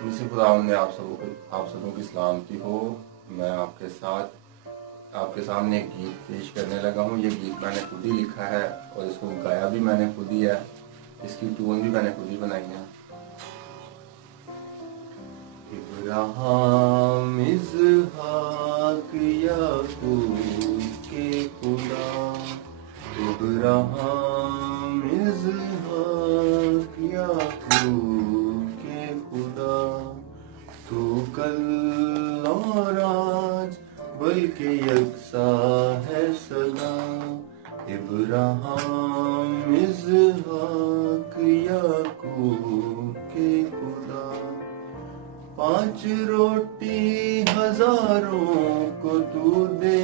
मिसी खुदावंद में आप सबों की सलामती हो। मैं आपके सामने एक गीत पेश करने लगा हूँ। ये गीत मैंने खुद ही लिखा है और इसको गाया भी मैंने खुद ही है। इसकी ट्यून भी मैंने खुद ही बनाई है। इब्राहिम इसहाक याकूब के खुदा, इब्राहिम इसहाक याकूब के खुदा, तू कल और आज बल्कि यकसा है सदा। इब्राहिम इसहाक याकूब के खुदा, 5 रोटी हजारों को तू दे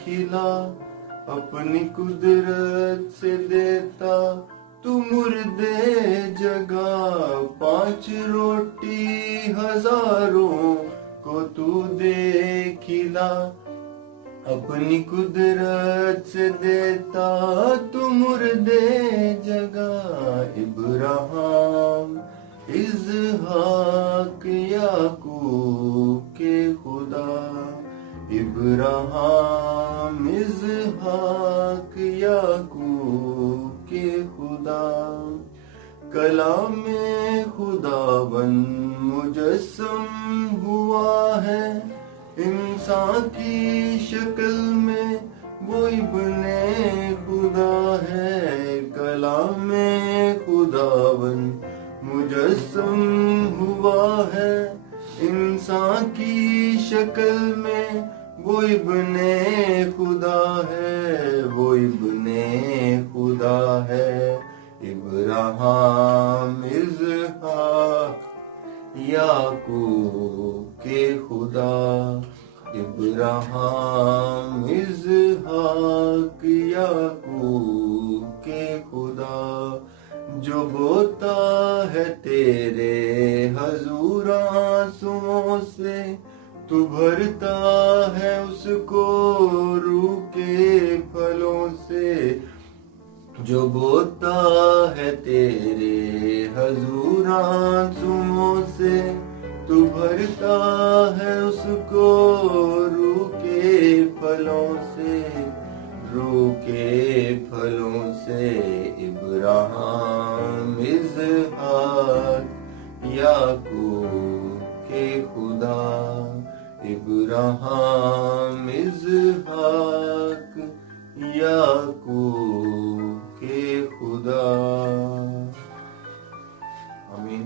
खिला, अपनी कुदरत से देता तू मुर्दे जगा। 5 रोटी हजारों को तू दे खिला, अपनी कुदरत से देता तू मुर्दे जगा। इब्राहिम इसहाक याकूब के खुदा, इब्राहिम इसहाक याकूब के खुदा, कलाम खुदावंद मुजस्सम हुआ है इंसान की शक्ल में, वो इब्ने खुदा है। कलाम खुदावंद मुजस्सम हुआ है इंसान की शक्ल में, वो इब्ने खुदा है, वो इब्ने खुदा है। इब्राहिम इसहाक याकूब के खुदा, इब्राहिम इसहाक याकूब के खुदा, जो बोता है तेरे हजूर आंसुओं से, तू भरता है उसको रूह के फलों से। जो बोता है तेरे हजूर आंसुओं से, तू भरता है उसको रूह के फलों से, रूह के फलों से। इब्राहिम इसहाक याकूब के खुदा, इब्राहिम इसहाक याकूब के खुदा। आमीन।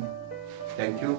Thank you.